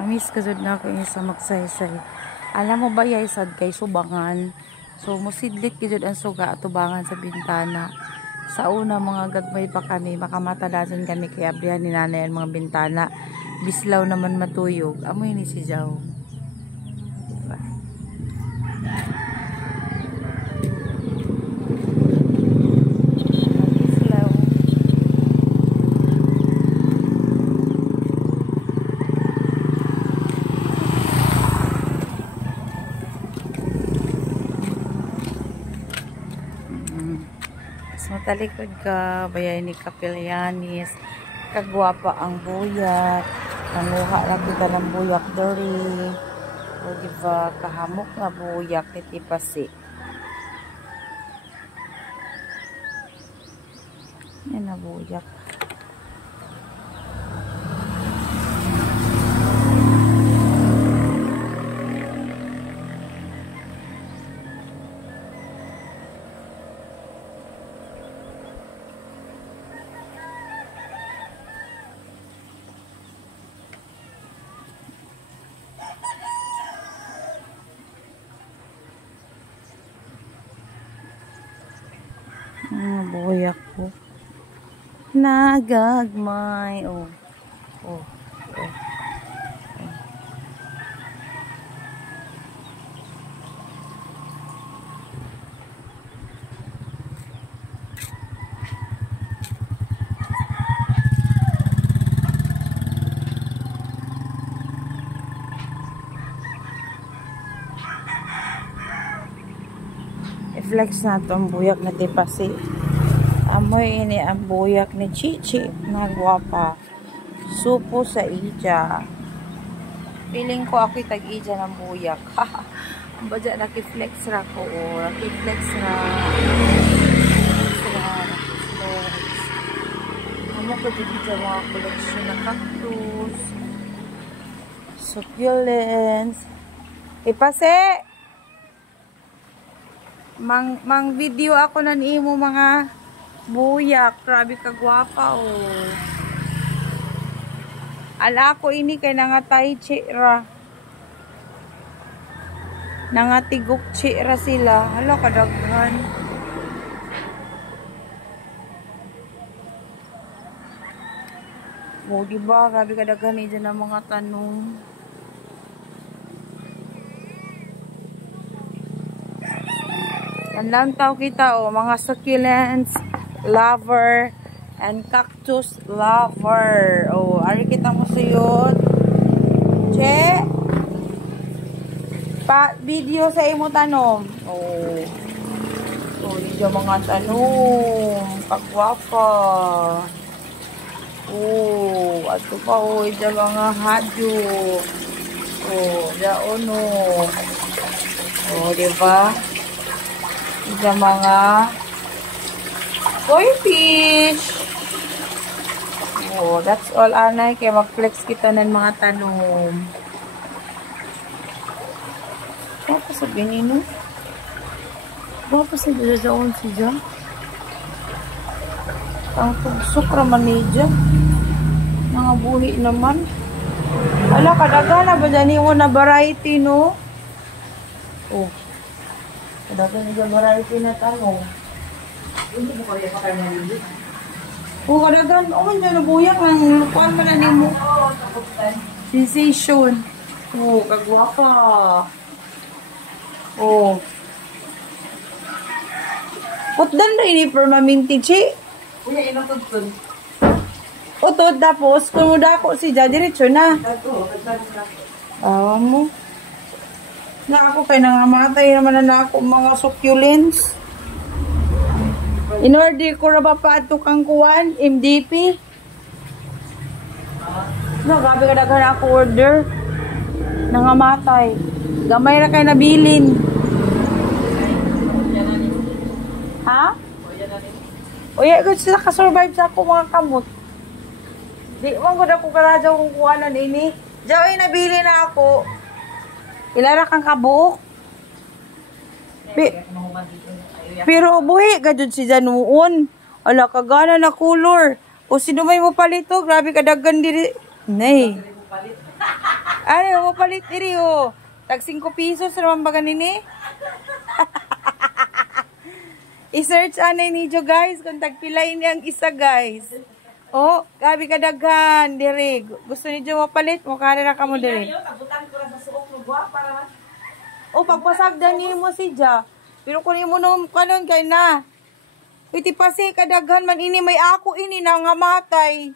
Amis kasud na ako sa magsaysay. Alam mo ba yay sad kay subangan. So musidlik gid ang suga at tubangan sa bintana. Sa una mga gagmay pa kami, makamatalasan kami kay abrihan ni nanay ang mga bintana. Bislaw naman matuyog. Amoy ni si Jaw. Diba? Matalikod ka, bayay ni Kapilyanis, kagwapa ang buyak, nanguha lang kita ng buyak dori, o diba, kahamok na buyak, titipasi. Yan na buyak. Buyak po. Nagagmay. Oh. I-flex na ito ang buyak na tipasi. Amoy ini ang buyak ni Chichi na gwapa. Supo sa ija. Feeling ko ako'y tag-ija ng buyak. Ang badya nakiflex ra ko. Nakiflex ra. Amo ko dito sa mga koleksyon na cactus. Succulents. Ipase! Mang video ako nan imo mga buyak. Grabe ka gwapa oh. Ala ko ini kay nangatay chira. Nangatigok chira sila. Hala kadaghan. Oh, diba? Grabe kadaghan ni dyan ang mga tanong. Andang tao kita oh, mga succulents lover and cactus lover. Oh, ari kita mo suyod. Che. Pa video sa imo tanom. Oh. Oh, video mga tanom. Kagwapa. Oh, ato pa oh, ida mga hadyo. Oh, daon oh. Oh, diba? Ida mga koi fish. Oh, that's all anay. Kaya mag-flex kita ng mga tanom. Baka sabihin nino? Baka sabihin daon siya? Ang tugsok raman niya. Mga buhi naman. Ala, kadaga na ba dyan yung na variety, no? Oh. Kadaga na dyan variety na tanong. Hindi mo kaya pa kayo nalilid? Oo, kadagan. Oo, dyan nabuyak ng lukuan mo na mo. Sensation. Oo, kagwapa. Oo. Putdan rin ni permaminti, chi. Kuya, inatod-tod. Utod, tapos, kung mudako si Ja, diretso na. Awa mo. Na ako kay nangamatay naman na ako mga succulents. In-order ko na ba pa ito kang kuwan? MDP? No, grabe ka na ako order. Nangamatay. Gamay na kayo nabilin. Ha? Oya, good sila ka-survive sa ako mga kamot. Di man ko na ko karadyaw kung kuwanan ini. Diyaw ay nabili na ako. Ilara kang kabuok. Pero buhi gadud si Januon. Ala kagana na color. O sino may mo palito? Grabe kadagan diri. Nay. Ano, mapalit diri oh. Tag 5 pesos naman ba ganini? I-search anay niyo guys kung tagpila ini ang isa guys. Oh, gabi kadaghan diri. Gusto niyo mapalit mo kare ra kamo diri. Tabutan ko lang sa suok mo gwa para Oh, pagpasagdan nimo si Ja. Pero kun imo no kanon kay na. Uy, ti pasi kadaghan man ini may ako ini na nga matay.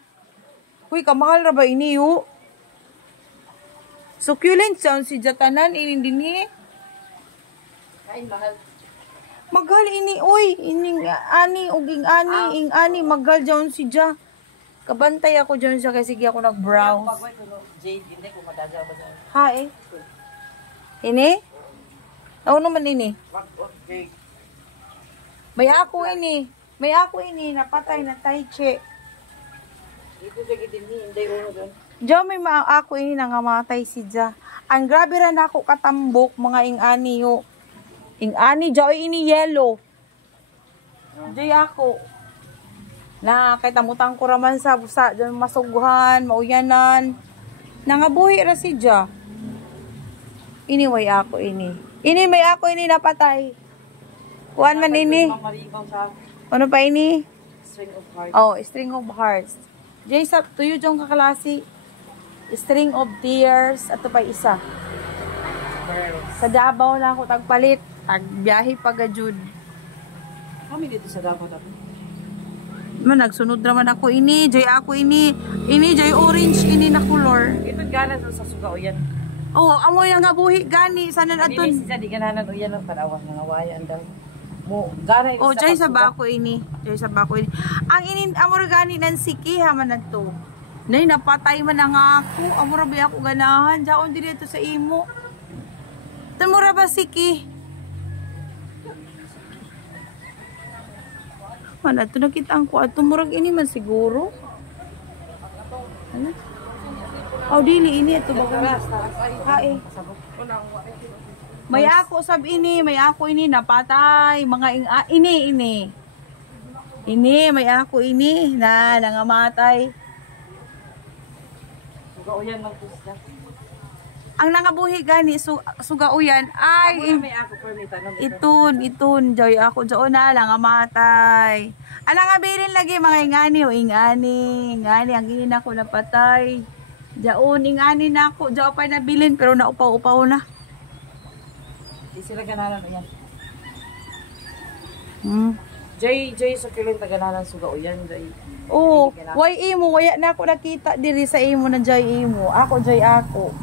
Uy, kamahal ra ba ini yo? Succulent sound si Jatanan ini dinhi. kain mahal. Maghal ini uy, ining ani uging ani ing ani maghal jaon si Ja. Kabantay ako diyan sa kay sige ako nag-browse. Pagway ko Jade hindi ko madaga ba sa. Ha eh. Ini? Ano naman ini? Jade. May ako ini. May ako ini napatay na taiche. Ito sa gidin hindi uno doon. Diyo may ako ini nangamatay si Ja. Ang grabe ra na ako katambok mga ing-ani yo. Ing-ani diyo ini yellow. Diyo ako. Na kay tamutang ko raman sa busa diyan masuguhan, mauyanan. Nangabuhi ra si Ja. Ini way ako ini. Ini may ako ini napatay. Kuan man ini. Ano pa ini? String of heart. Oh, string of hearts. Jay, sa tuyo dyan kakalasi. String of tears. Ato pa isa. Sa Davao na ako tagpalit. Tagbiyahe pagajud. Kami dito sa Davao na. Man, nagsunod naman ako ini. Jay, ako ini. Ini, Jay, orange. Ini na color. Ito gana sa suga o yan. Oh, amoy na nga buhi. Gani. Sana na Dili atun. siya di gananan o yan ang tanawa ng awayan daw. Mo gana Oh, Jay, sa bako ini. Jay, sa bako ini. Ang inin, amor gani ng siki haman na to. Nay, napatay man na nga ako. Amor ba ako ganahan. Diyaon din ito sa imo. Tamura ba siki? Man, ito nakita ang ko. Ato murag ini man siguro. Ano? Oh, dili ini. Ito ba ka? Hae. May ako sab ini, may ako ini napatay, mga ini. Ini may ako ini na nangamatay. Suga o yan ng kusda. Ang nangabuhi gani sugauyan ay May ako permita no. iton joy ako joon na nangamatay. Anang abilin lagi mga ingani o ingani ang ini nako napatay. Jaon ingani nako, jaw pa nabilin pero naupaw-upaw na. Di sila gananan o yan. Jay sa kilin tagananan suga o yan. Jay. Oh, way imo waya na ako nakita diri sa imo na joy imo. Ako joy ako.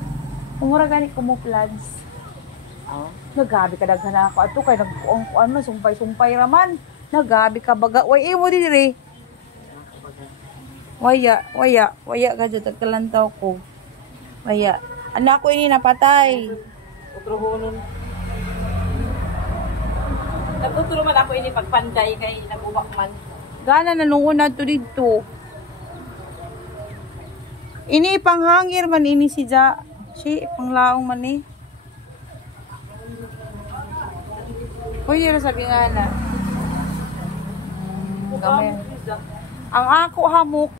Umura gani ko mo plans. Nagabi ka daghan ako ato kay nagkuon man sumpay raman. Nagabi ka baga way imo diri. Waya ka jud tagkalantaw ko. Waya. Anak ko ini napatay. Otro honon. Nagtuturo man ako ini pagpanday kay naguwak man. Gana nanunguna to dito. Ini panghangir man ini si Ja. Si panglaong man ni. Pwede ra sabi nga na. Ang ako hamok